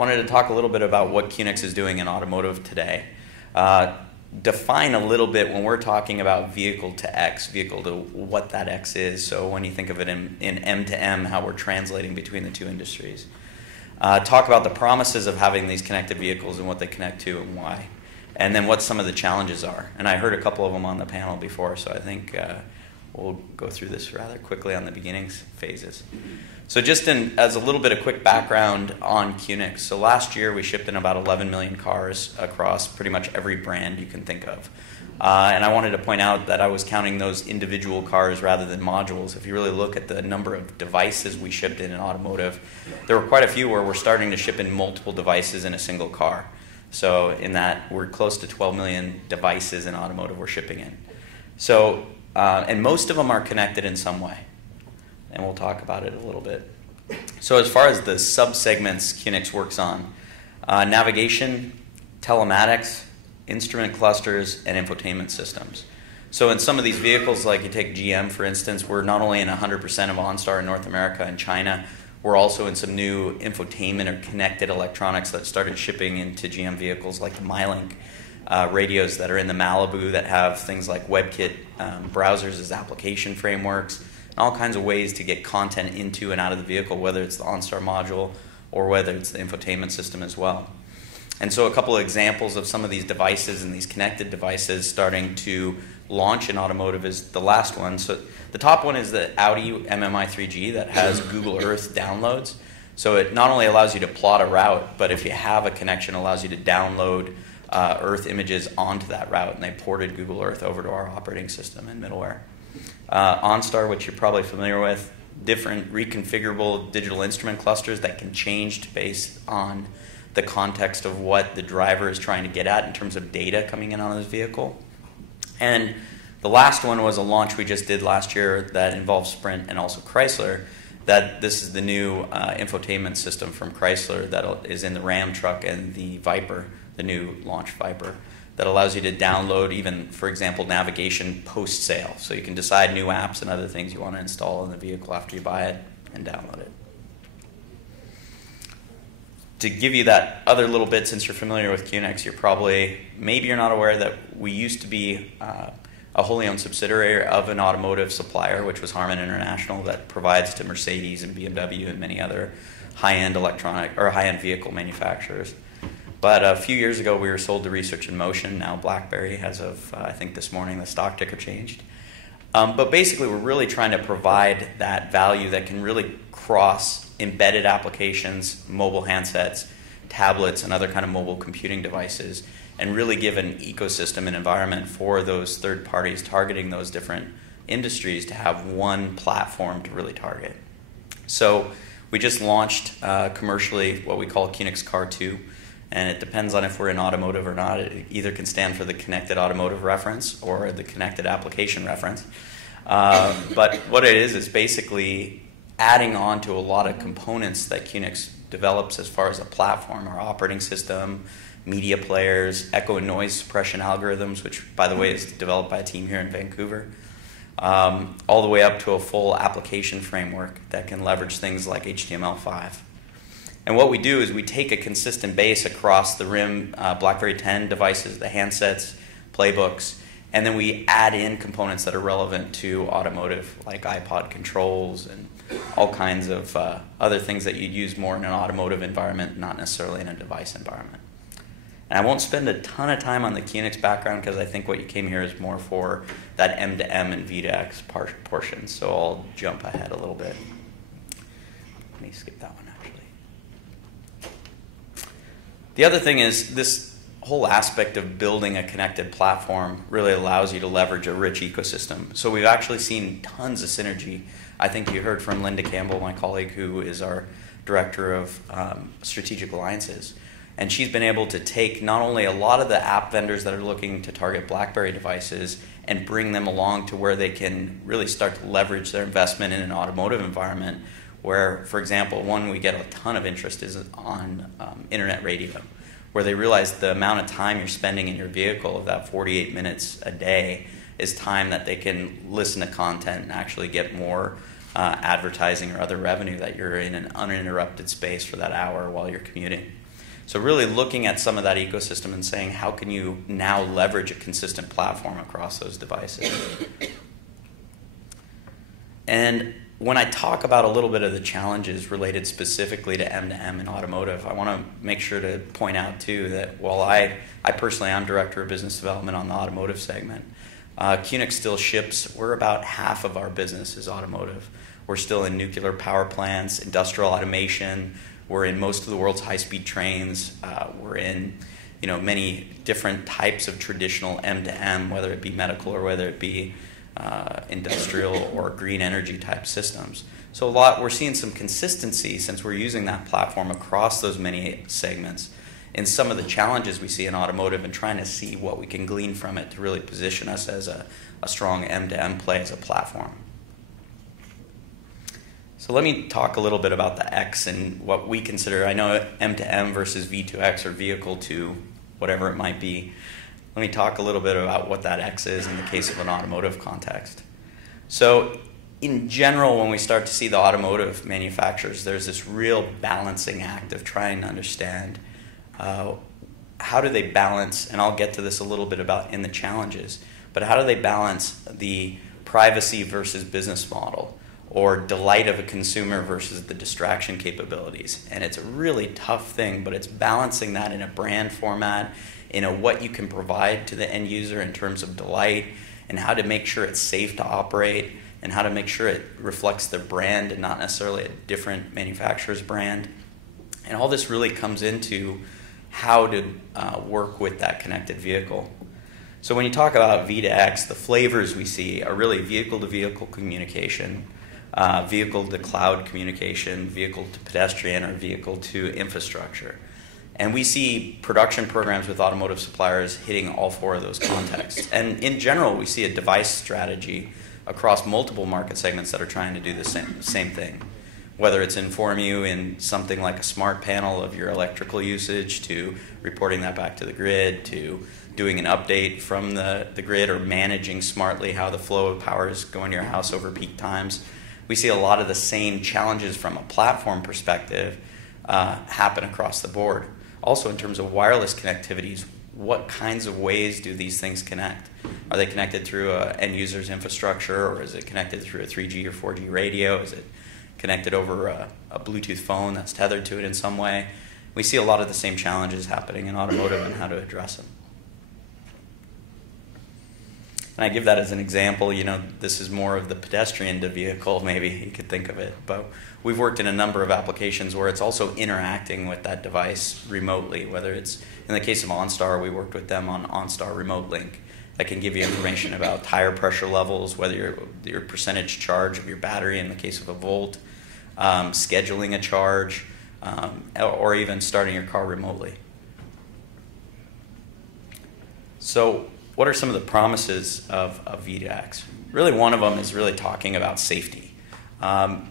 wanted to talk a little bit about what QNX is doing in automotive today. Define a little bit when we're talking about vehicle to X, vehicle to what that X is. So when you think of it in M2M, how we're translating between the two industries. Talk about the promises of having these connected vehicles and what they connect to and why. And then what some of the challenges are. And I heard a couple of them on the panel before, so I think we'll go through this rather quickly on the beginning phases. So just as a little bit of quick background on QNX. So last year we shipped in about 11 million cars across pretty much every brand you can think of. And I wanted to point out that I was counting those individual cars rather than modules. If you really look at the number of devices we shipped in automotive, there were quite a few where we're starting to ship in multiple devices in a single car. So in that, we're close to 12 million devices in automotive we're shipping in. So, and most of them are connected in some way. And we'll talk about it a little bit. So as far as the subsegments QNX works on, navigation, telematics, instrument clusters, and infotainment systems. So in some of these vehicles, like you take GM for instance, we're not only in 100% of OnStar in North America and China, we're also in some new infotainment or connected electronics that started shipping into GM vehicles like the MyLink radios that are in the Malibu that have things like WebKit browsers as application frameworks, and all kinds of ways to get content into and out of the vehicle, whether it's the OnStar module or whether it's the infotainment system as well. And so a couple of examples of some of these devices and these connected devices starting to launch in automotive is the last one. So the top one is the Audi MMI3G that has Google Earth downloads. So it not only allows you to plot a route, but if you have a connection, it allows you to download Earth images onto that route. And they ported Google Earth over to our operating system and middleware. OnStar, which you're probably familiar with, different reconfigurable digital instrument clusters that can change based on the context of what the driver is trying to get at in terms of data coming in on this vehicle. And the last one was a launch we just did last year that involves Sprint and also Chrysler. That this is the new infotainment system from Chrysler that is in the Ram truck and the Viper, the new launch Viper, that allows you to download even, for example, navigation post-sale. So you can decide new apps and other things you want to install in the vehicle after you buy it and download it. To give you that other little bit, since you're familiar with QNX, maybe you're not aware that we used to be a wholly owned subsidiary of an automotive supplier, which was Harman International, that provides to Mercedes and BMW and many other high-end electronic or high-end vehicle manufacturers. But a few years ago, we were sold to Research in Motion, now BlackBerry, as of, I think this morning, the stock ticker changed. But basically, we're really trying to provide that value that can really cross embedded applications, mobile handsets, tablets, and other kind of mobile computing devices, and really give an ecosystem and environment for those third parties targeting those different industries to have one platform to really target. So we just launched commercially what we call QNX Car 2. And it depends on if we're in automotive or not. It either can stand for the Connected Automotive Reference or the Connected Application Reference. But what it is basically adding on to a lot of components that QNX develops as far as a platform, our operating system, media players, echo and noise suppression algorithms, which, by the way, is developed by a team here in Vancouver, all the way up to a full application framework that can leverage things like HTML5. And what we do is we take a consistent base across the RIM BlackBerry 10 devices, the handsets, playbooks, and then we add in components that are relevant to automotive, like iPod controls and all kinds of other things that you'd use more in an automotive environment, not necessarily in a device environment. And I won't spend a ton of time on the QNX background because I think what you came here is more for that M2M and V2X portion, so I'll jump ahead a little bit. Let me skip that one. The other thing is this whole aspect of building a connected platform really allows you to leverage a rich ecosystem. So we've actually seen tons of synergy. I think you heard from Linda Campbell, my colleague, who is our Director of Strategic Alliances. And she's been able to take not only a lot of the app vendors that are looking to target BlackBerry devices and bring them along to where they can really start to leverage their investment in an automotive environment, where, for example, one we get a ton of interest is on internet radio, where they realize the amount of time you're spending in your vehicle, of that 48 minutes a day, is time that they can listen to content and actually get more advertising or other revenue, that you're in an uninterrupted space for that hour while you're commuting. So really looking at some of that ecosystem and saying, how can you now leverage a consistent platform across those devices? And when I talk about a little bit of the challenges related specifically to M2M in automotive, I want to make sure to point out too that while I personally am Director of Business Development on the automotive segment, QNX still ships, we're about half of our business is automotive. We're still in nuclear power plants, industrial automation, we're in most of the world's high-speed trains, we're in many different types of traditional M2M, whether it be medical or whether it be industrial or green energy type systems. So we're seeing some consistency since we're using that platform across those many segments in some of the challenges we see in automotive and trying to see what we can glean from it to really position us as a strong M2M play as a platform. So let me talk a little bit about the X and what we consider, I know M2M versus V2X or vehicle to whatever it might be. Let me talk a little bit about what that X is in the case of an automotive context. So in general, when we start to see the automotive manufacturers, there's this real balancing act of trying to understand how do they balance, and I'll get to this a little bit about in the challenges, but how do they balance the privacy versus business model or delight of a consumer versus the distraction capabilities. And it's a really tough thing, but it's balancing that in a brand format, in a what you can provide to the end user in terms of delight, and how to make sure it's safe to operate, and how to make sure it reflects their brand and not necessarily a different manufacturer's brand. And all this really comes into how to work with that connected vehicle. So when you talk about V2X, the flavors we see are really vehicle-to-vehicle communication, vehicle-to-cloud communication, vehicle-to-pedestrian, or vehicle-to-infrastructure. And we see production programs with automotive suppliers hitting all four of those contexts. And in general, we see a device strategy across multiple market segments that are trying to do the same thing. Whether it's inform you in something like a smart panel of your electrical usage, to reporting that back to the grid, to doing an update from the grid, or managing smartly how the flow of power is going to your house over peak times. We see a lot of the same challenges from a platform perspective happen across the board. Also in terms of wireless connectivities, what kinds of ways do these things connect? Are they connected through an end user's infrastructure, or is it connected through a 3G or 4G radio? Is it connected over a Bluetooth phone that's tethered to it in some way? We see a lot of the same challenges happening in automotive and how to address them. And I give that as an example. This is more of the pedestrian to vehicle, maybe you could think of it. But we've worked in a number of applications where it's also interacting with that device remotely, whether it's, in the case of OnStar, we worked with them on OnStar Remote Link that can give you information about tire pressure levels, whether your percentage charge of your battery in the case of a Volt, scheduling a charge, or even starting your car remotely. So what are some of the promises of V2X? Really, one of them is really talking about safety.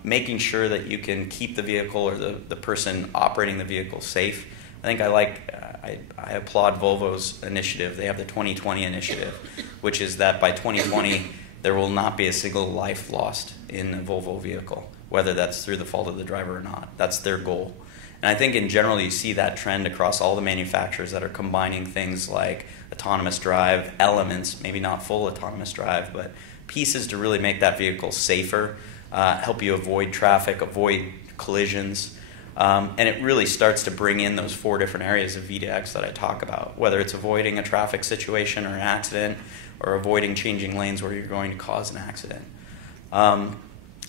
Making sure that you can keep the vehicle or the person operating the vehicle safe. I think I applaud Volvo's initiative. They have the 2020 initiative, which is that by 2020, there will not be a single life lost in a Volvo vehicle, whether that's through the fault of the driver or not. That's their goal. And I think in general, you see that trend across all the manufacturers that are combining things like autonomous drive elements, maybe not full autonomous drive, but pieces to really make that vehicle safer, help you avoid traffic, avoid collisions. And it really starts to bring in those four different areas of V2X that I talk about, whether it's avoiding a traffic situation or an accident, or avoiding changing lanes where you're going to cause an accident.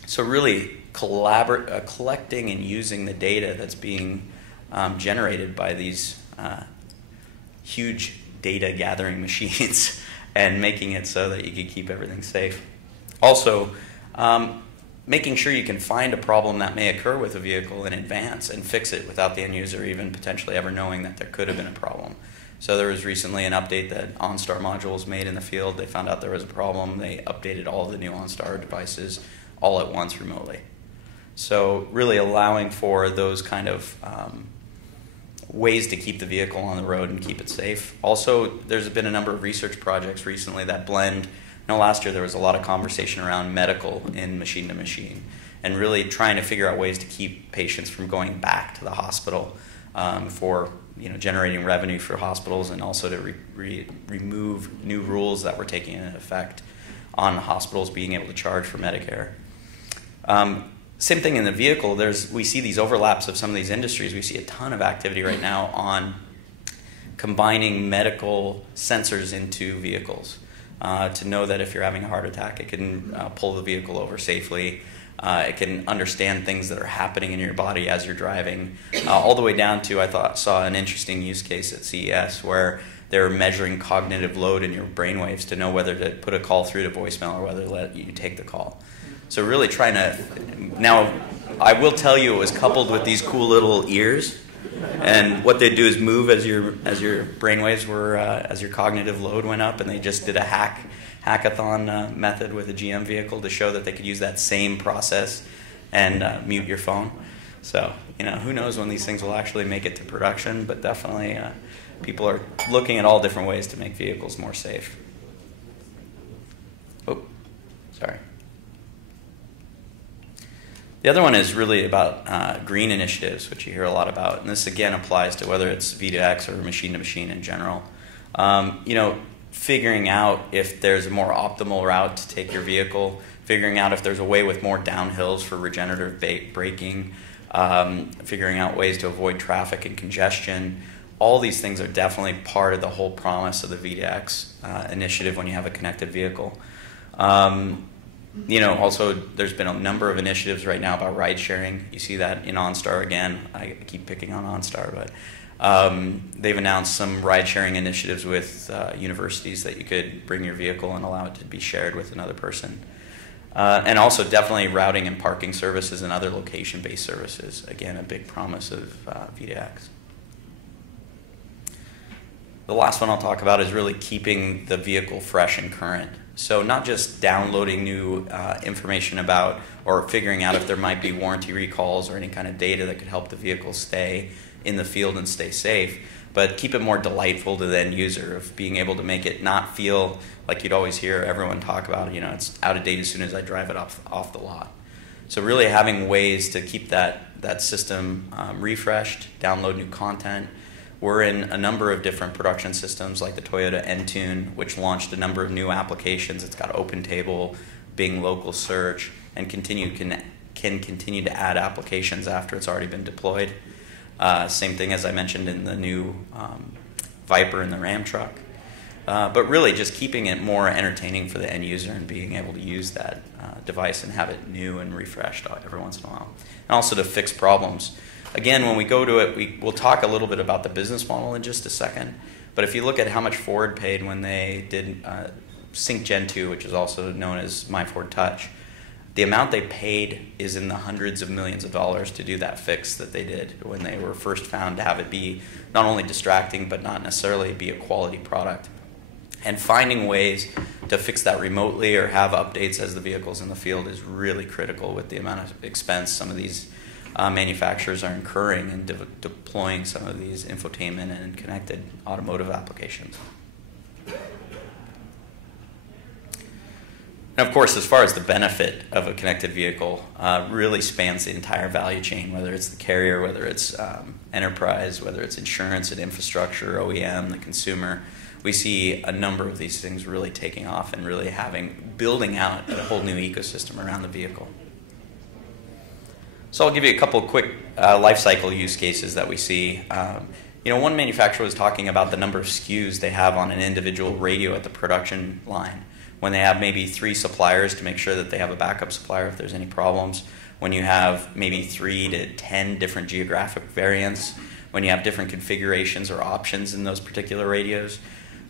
So really collecting and using the data that's being generated by these huge data gathering machines and making it so that you can keep everything safe. Also, making sure you can find a problem that may occur with a vehicle in advance and fix it without the end user even potentially ever knowing that there could have been a problem. So there was recently an update that OnStar modules made in the field. They found out there was a problem. They updated all of the new OnStar devices all at once remotely. So really allowing for those kind of ways to keep the vehicle on the road and keep it safe. Also, there's been a number of research projects recently that blend. Last year there was a lot of conversation around medical in machine-to-machine and really trying to figure out ways to keep patients from going back to the hospital for generating revenue for hospitals, and also to remove new rules that were taking effect on hospitals being able to charge for Medicare. Same thing in the vehicle. We see these overlaps of some of these industries. We see a ton of activity right now on combining medical sensors into vehicles to know that if you're having a heart attack, it can pull the vehicle over safely. It can understand things that are happening in your body as you're driving, all the way down to, saw an interesting use case at CES where they were measuring cognitive load in your brainwaves to know whether to put a call through to voicemail or whether to let you take the call. So really trying to, now I will tell you it was coupled with these cool little ears, and what they do is move as your brainwaves were, as your cognitive load went up, and they just did a hackathon method with a GM vehicle to show that they could use that same process and mute your phone. So, who knows when these things will actually make it to production, but definitely people are looking at all different ways to make vehicles more safe. Oh, sorry. The other one is really about green initiatives, which you hear a lot about, and this again applies to whether it's V2X or machine-to-machine in general. Figuring out if there's a more optimal route to take your vehicle, figuring out if there's a way with more downhills for regenerative braking, figuring out ways to avoid traffic and congestion. All these things are definitely part of the whole promise of the V2X initiative when you have a connected vehicle. Also there's been a number of initiatives right now about ride sharing. You see that in OnStar again. I keep picking on OnStar, but they've announced some ride-sharing initiatives with universities that you could bring your vehicle and allow it to be shared with another person. And also definitely routing and parking services and other location-based services. Again, a big promise of V2X. The last one I'll talk about is really keeping the vehicle fresh and current. So not just downloading new information about or figuring out if there might be warranty recalls or any kind of data that could help the vehicle stay in the field and stay safe, but keep it more delightful to the end user, of being able to make it not feel like you'd always hear everyone talk about, it's out of date as soon as I drive it off the lot. So really having ways to keep that system refreshed, download new content. We're in a number of different production systems like the Toyota M2M, which launched a number of new applications. It's got OpenTable, Bing Local Search, and can continue to add applications after it's already been deployed. Same thing as I mentioned in the new Viper and the Ram truck. But really just keeping it more entertaining for the end user and being able to use that device and have it new and refreshed every once in a while. And also to fix problems. Again, when we go to it, we'll talk a little bit about the business model in just a second. But if you look at how much Ford paid when they did Sync Gen 2, which is also known as My Ford Touch, the amount they paid is in the hundreds of millions of dollars to do that fix that they did when they were first found to have it be not only distracting, but not necessarily be a quality product. And finding ways to fix that remotely or have updates as the vehicle's in the field is really critical with the amount of expense some of these manufacturers are incurring in deploying some of these infotainment and connected automotive applications. And of course, as far as the benefit of a connected vehicle, really spans the entire value chain, whether it's the carrier, whether it's enterprise, whether it's insurance and infrastructure, OEM, the consumer. We see a number of these things really taking off and really building out a whole new ecosystem around the vehicle. So I'll give you a couple of quick life cycle use cases that we see. One manufacturer was talking about the number of SKUs they have on an individual radio at the production line. When they have maybe 3 suppliers to make sure that they have a backup supplier if there's any problems. When you have maybe 3 to 10 different geographic variants. When you have different configurations or options in those particular radios.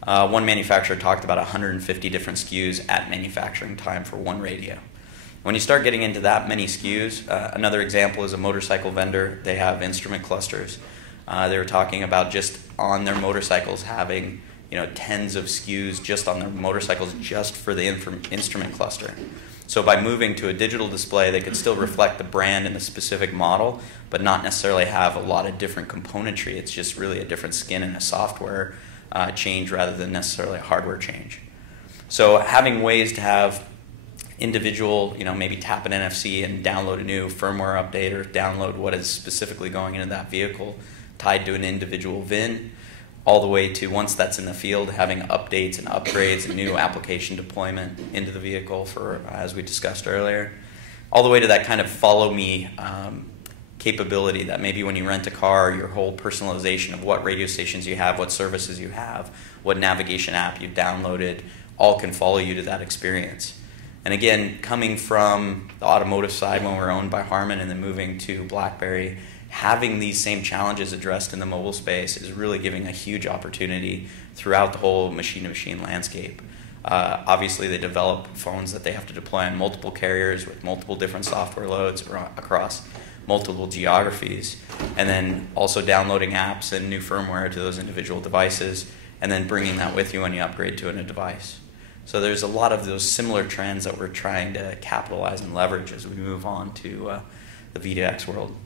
One manufacturer talked about 150 different SKUs at manufacturing time for one radio. When you start getting into that many SKUs, another example is a motorcycle vendor. They have instrument clusters. They were talking about just on their motorcycles having tens of SKUs just on their motorcycles just for the instrument cluster. So by moving to a digital display, they could still reflect the brand and the specific model, but not necessarily have a lot of different componentry. It's just really a different skin and a software change rather than necessarily a hardware change. So having ways to have individual, maybe tap an NFC and download a new firmware update or download what is specifically going into that vehicle tied to an individual VIN, all the way to once that's in the field, having updates and upgrades and new application deployment into the vehicle for, as we discussed earlier, all the way to that kind of follow me capability that maybe when you rent a car, your whole personalization of what radio stations you have, what services you have, what navigation app you've downloaded, all can follow you to that experience. And again, coming from the automotive side when we're owned by Harman and then moving to BlackBerry, having these same challenges addressed in the mobile space is really giving a huge opportunity throughout the whole machine-to-machine landscape. Obviously, they develop phones that they have to deploy on multiple carriers with multiple different software loads across multiple geographies, and then also downloading apps and new firmware to those individual devices, and then bringing that with you when you upgrade to a new device. So there's a lot of those similar trends that we're trying to capitalize and leverage as we move on to the V2X world.